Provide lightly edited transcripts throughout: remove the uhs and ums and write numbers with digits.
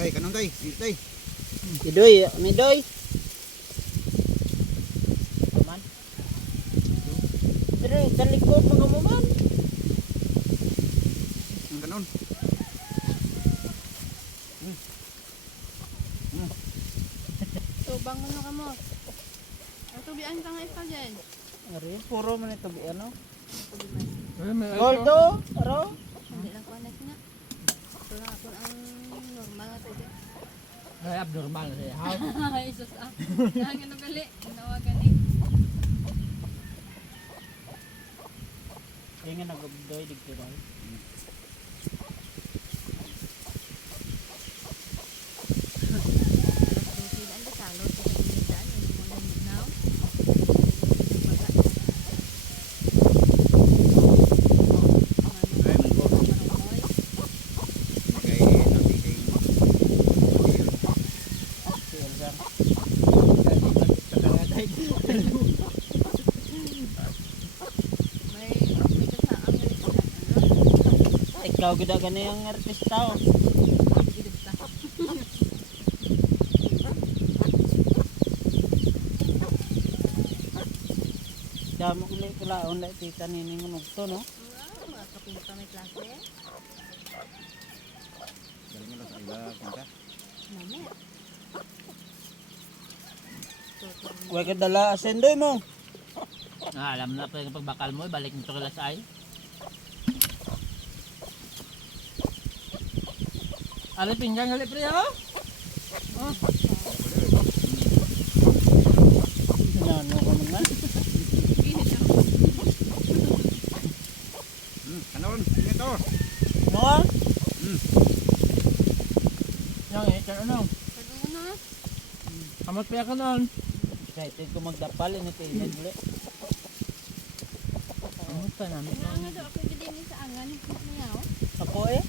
Day, kanong day? Day. Idoy, midoy. Kaman. Pero talikod mga maman. Ang kanon. Tubang ano ka mo? Ang tubian ka nga ikaw dyan. Ari, puro man ito ano. Tubian. Goldo, aro. Hindi lang ko anak na. Ito lang ako ang normal nga tubian. Ay, abnormal siya. How? Ay, sus ah. Nangin ano gali. Nawagan eh. Kaya nga nag-ubdoy, digto daw. Tubian ka talo. Tubian dyan. Yung mga now. Ay, munggo. Kay nabi kay. Si Elzar. May kasaang nga ano. Ikaw gida gani ang artista oh. Idugta. Damo ulit kulaon na tita nining nugto no. Wow, mga kapinta may klase. Galing mo sa ila kinta. Mami. Huwag ka dala asendoy mo. Alam na pa yung pagbakal mo, balik nito kay Lasay. Alipin dyan, alip rin ako. Nano ko naman. Kanon, ito. No ah? Yang eh, ano? Pagod na. Kamot pa ka noon. Excited ko magdapal ini tinid ulit. Kamot pa namin. Ano daw ako bilhin sa angan. Mayaw. Ako eh.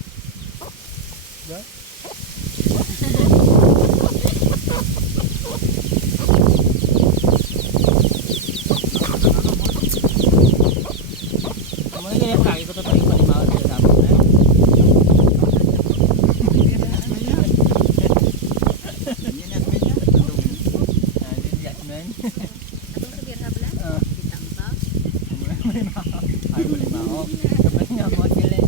Kamot kaya kaki ko tayo palimaw sa sabon na. Jasmine. Atong sa birha bala. Kitang pa. Ay, palimaw. Kapag nga mo sila.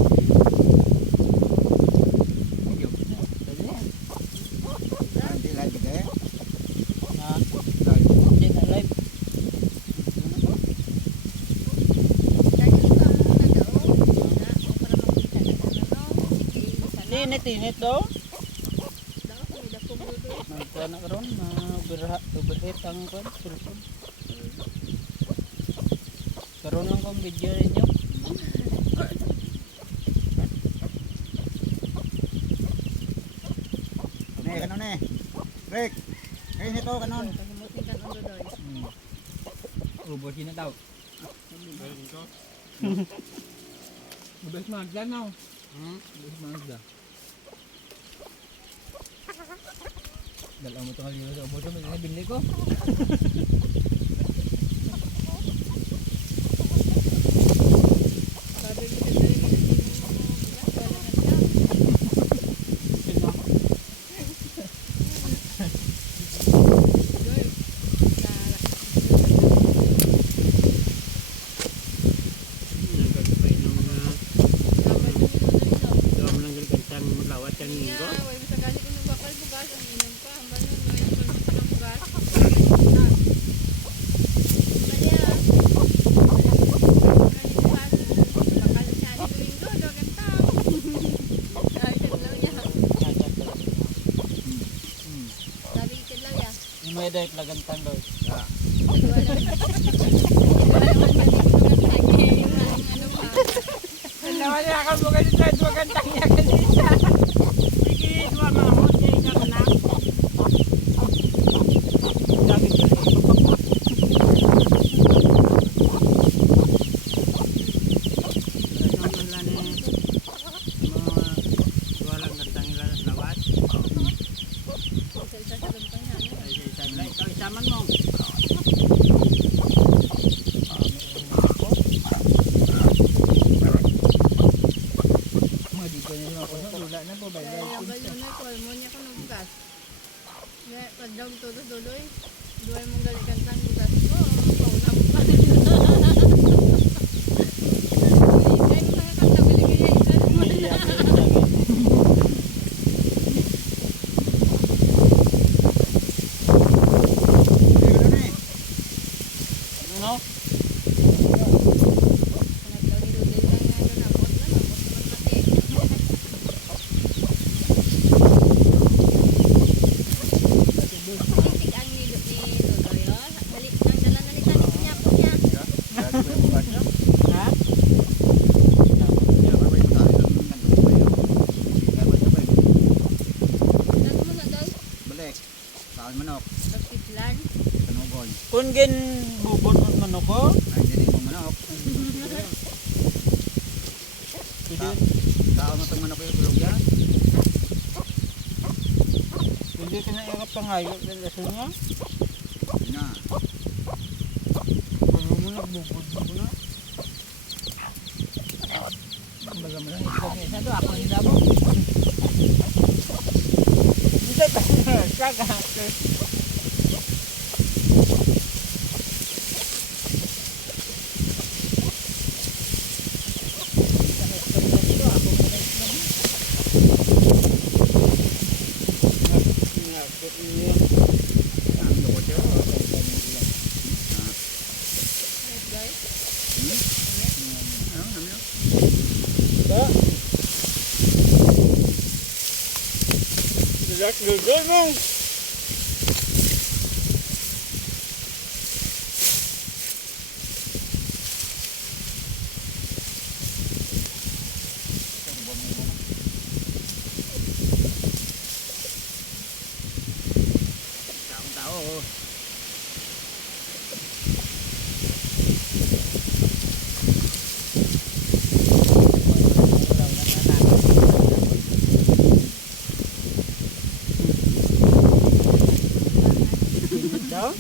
Nanti lagi deh. Ah, hindi na live. Dahil ito ang nagdao. Na o para makita na ano. Tinit daw. Daw ko may dapong ludo. Magkuha na karon, overheat ang kuwan, cellphone. Karon lang kong video ninyo. Nih kanon nih. Break. Kayak ini tuh kanon. Pagmutin kan undo doy. Ubos yun na daw. Ubos magda na. Ubos magda. Dalaw mo itong halilo sa ubos mo. May binili ko. Sabi ko sa doy. May dahil lagantang daw. Nawa niya ako mo kasi sa dua gantang niya kanisa. Sige, dua mga mo. Sige, siya ko na. Lagi ko na. Isaman mo. Wala na po, Kaya yung ganyan na ko, mo niya ko ng bugas. Kaya pagdaw to duloy. Duway mong galikan sang bugas ko. Pauna mo pa. Kaya mo nga kang nabili kaya isa mo na. Ano na eh. Ano? Lagi ko yung bukas. Ha? Kaya ba may pagkain ng kanto pa yun? Kaya ba sabay? Balik. Saan manok? Kanugol. Kung gin bubon ang manok ko, Ay, hindi mo manok. pwede, Saan mo itong manok yung tulog yan? pwede ka na irap pangayo ng lason niya. Hindi na. Ano mo nagbubod mo na. Baga mo lang itlog niya. Saan to? Ako nila mo. Hindi ka na, kaka. Ang lukot yun. Ano? Ano yun? Relax, lugo mo. Tao. Daw?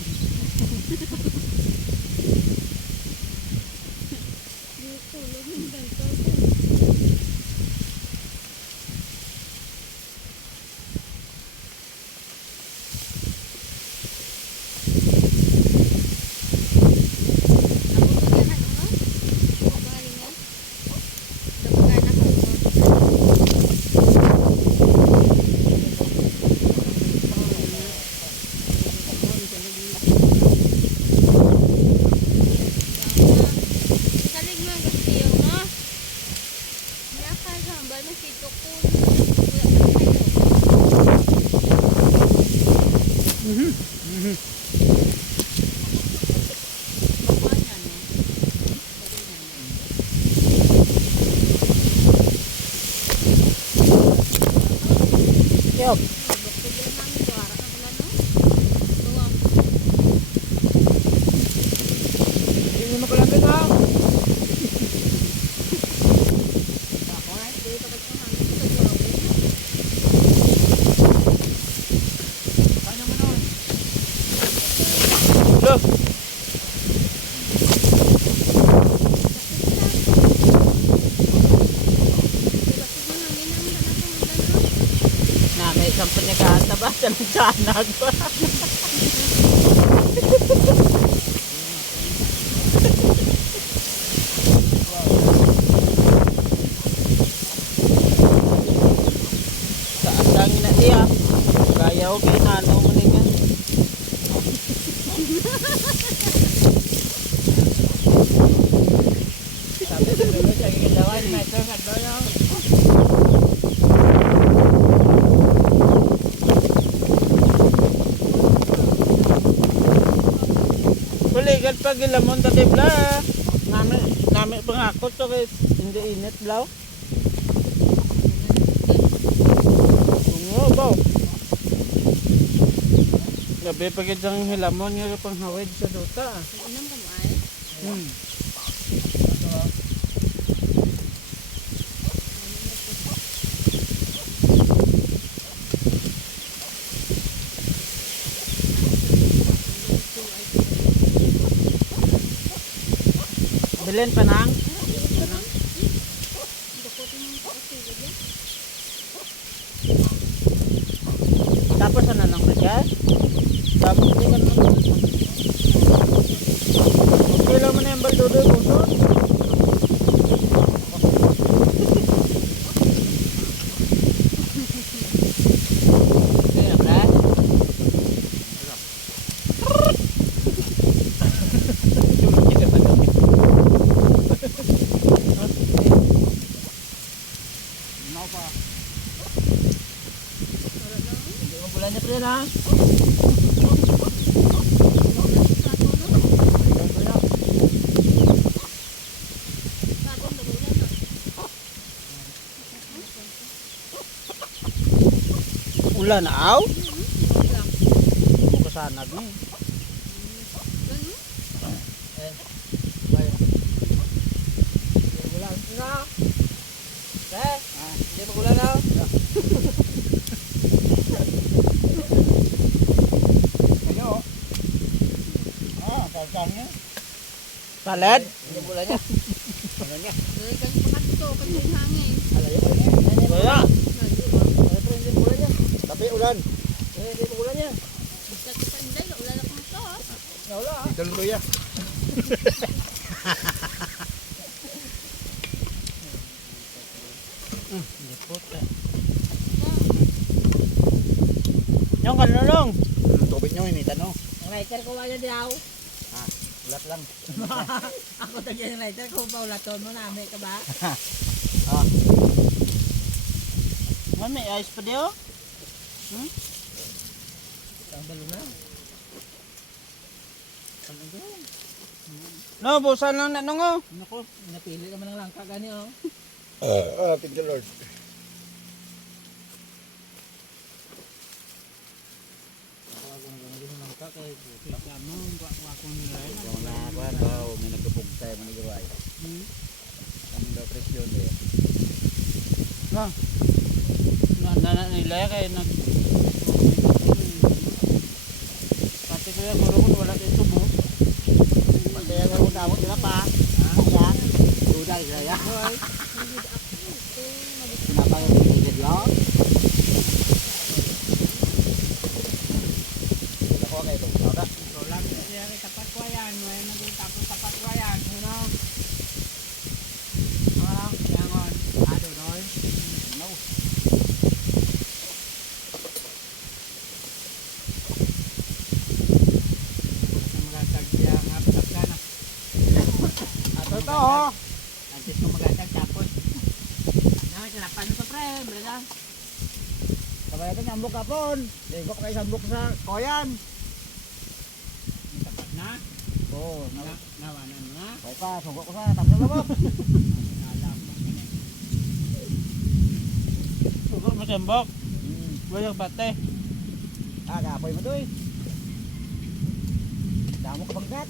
Yup. Hindi mo kalapit ha. Kanya mo nun. Look. Na may isang panyagata ba? Sa nagsanag pa. Sa asangin na niya. Kaya ko kay nano mo na nga. Sabi sa dulo siya gagawin. May ito ka doon. Kuligan pag ilamon dati bla. Nami pangako to kay hindi init blaw. Tungo ba? Gabi pag isang hilamon nga panghawid sa duta. Hmm. Bilin pa nang? Dami hindi ka naman. Okay lang man yung baldodo yung puso. Okay na, Brad? Ano pa? Hindi mo bulan niya, pre, na? Ulan na, aw? Kasanag ni. Ulan na. Hindi mo ulan na. Ano? Kalsang niya. Salad? Hindi mo ulan niya. Wala. Tapi ulan. Hindi mo ulan niya. Wala. Dito lang kuya. Hindi po. Yung kanulong. Tubig nyo, initan no. Ang lighter ko wala daw. Ulat lang. Ako tagyan yung lighter ko pa ulaton mo na. May ka ba? May ice pa diyo? Ang balo na. No, busan lang na nung oh. Naku, napili naman ng langka gani oh. Thank you Lord. Langka kay kita mo, ako nila. Yung mga kuhan ba, may nagkapog tayo manigaway. Ang daw presyon eh. Na nila kay nag pati ko yung guro ko wala kay tubo. Pati yung mga damot nila pa. Yan. Duda sila yan. Kenapa yang ini dia? Ako kayo itong sauda. Ikaw lang siya kay tapat ko yan. May naging tapos tapat ko yan. Ano? Yangon. Ado noy. No. Magatag siya nga pagka na. Ato to oh. Antes ko magatag tapos. Ano, sinapan mo to pre. Brada. Sabay ito nyambok kapon. Lingkok kayo sambok sa koyan. Tapat na. Oo. Nawanan mo na. Kaya pa, sungkok ko sa tapos labok. Alam mo ganyan. Sugo mo sembok. Wala pate. Gapoy mo to eh. Damo ka bangkat.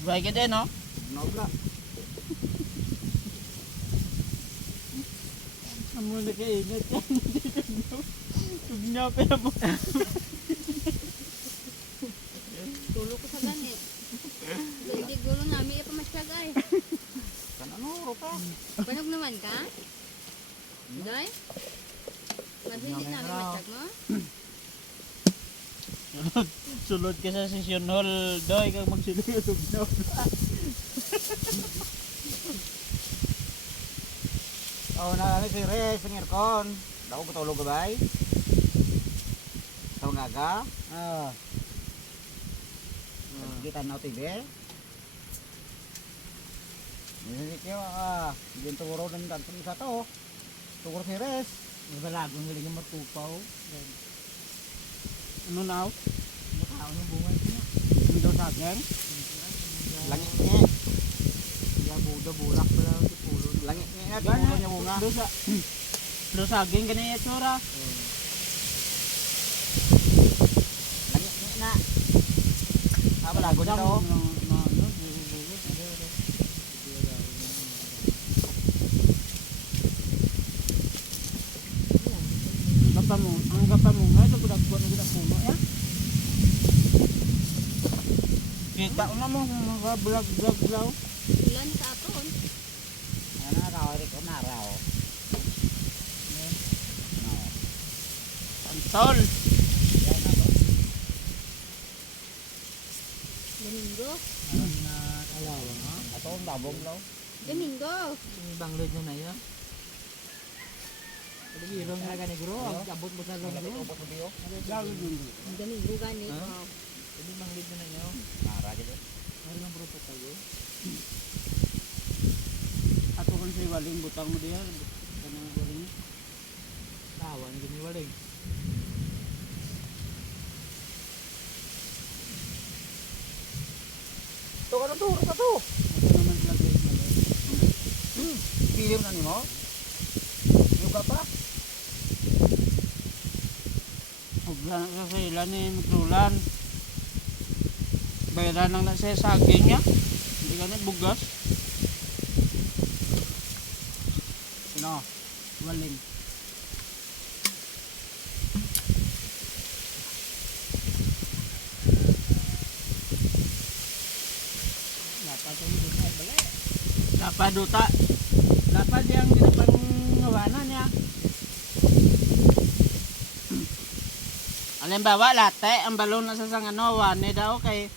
Buhay ka din, no? Nobla. Amo na kainit yan. Tugnaw pa mo. Tulo ko sa ganit. Hindi gulo namin ipamatsyagay. Kan ano, roka. Panog naman ka? Doy? Masindi namin matsyag mo? Sulod ka sa session hall, doy kag magsilong tugnaw. Oh, na si Res, ang aircon. Daw ko tulog gabay. Taw ngaga. Kita na TV. Ini kyo din turo ng tanong sa to. Turo si Res. May balagong galing yung matupaw. Ano na? Mukhaon yung bunga ito na. Hindi daw sa akin. Langit niya. Kaya buda bulak pala si pulo. Langit niya. Tinulo niya bunga. Do sa akin ganyan yung tsura. Langit niya na. Balago niya to. Ang gapa mo nga, ito gudagpuan ng gudagpuno ya. Kita ko na mo, mga vlog-vlog. Ulan sa apon. Ano na raw rin ko na raw. Tol. Yan ako. Domingo. Na alawa nga. Ato ang tabong daw. Domingo. Yung banglod na yun. Pag-irong na gani guro, abot mo sa loob Malapit mo. upot mo diyo. Domingo gani. Ha? Oh. Pwede banglod na yun. Nara gitu. Ano lang bro tayo? Ato kan sa waling butang mo diyan. Kanang waling. Tawan, giniwaling. To ano to? Ano to? Ito naman sila guys na. Pilim na nimo. Yuga pa. Uglan sa sila ni Magrulan. Bayaran lang na sa saging niya. Hindi ka na bugas. Sino? Waling. Dapat yung dito ay balik. Dapat duta. Dapat yang ginapanggawanan niya. Halimbawa, latte, ang balon na sa sangano, wane daw kay